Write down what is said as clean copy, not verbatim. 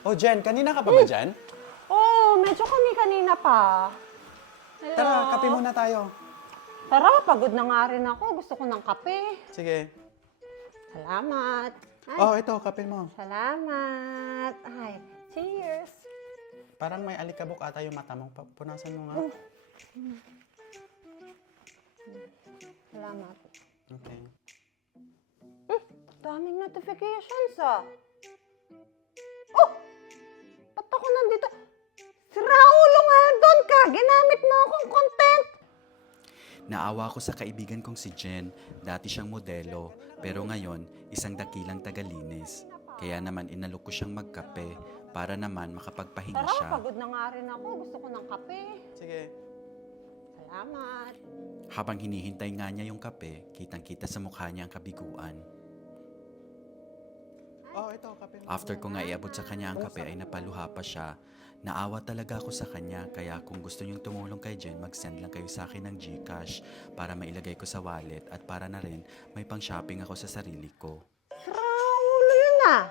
Oh, Jen, kanina ka pa ba dyan? Oh, medyo kanina pa. Hello? Tara, kape muna tayo. Tara, pagod na nga rin ako. Gusto ko ng kape. Sige. Salamat. Ay, Oh, ito, kape mo. salamat. Ay, cheers. Parang may alikabok ata yung mata mo. Punasan mo nga. Salamat. Okay. Daming notifications ah. Oh! Ba't ako nandito? Si Raulo nga doon ka! Ginamit mo akong content! Naawa ko sa kaibigan kong si Jen. Dati siyang modelo, pero ngayon, isang dakilang tagalinis. Kaya naman inalok ko siyang magkape para naman makapagpahinga Tara, siya. pagod na nga rin ako. Gusto ko ng kape. Sige. Salamat. Habang hinihintay nga niya yung kape, kitang-kita sa mukha niya ang kabiguan. Oh, ito, kape mo. Ano After ko nga iabot sa kanya ang kape ay napaluha pa siya. Naawa talaga ako sa kanya, kaya kung gusto niyong tumulong kay Jen, mag-send lang kayo sa akin ng GCash para mailagay ko sa wallet at para na rin may pang-shopping ako sa sarili ko. Si Raulo yun ah.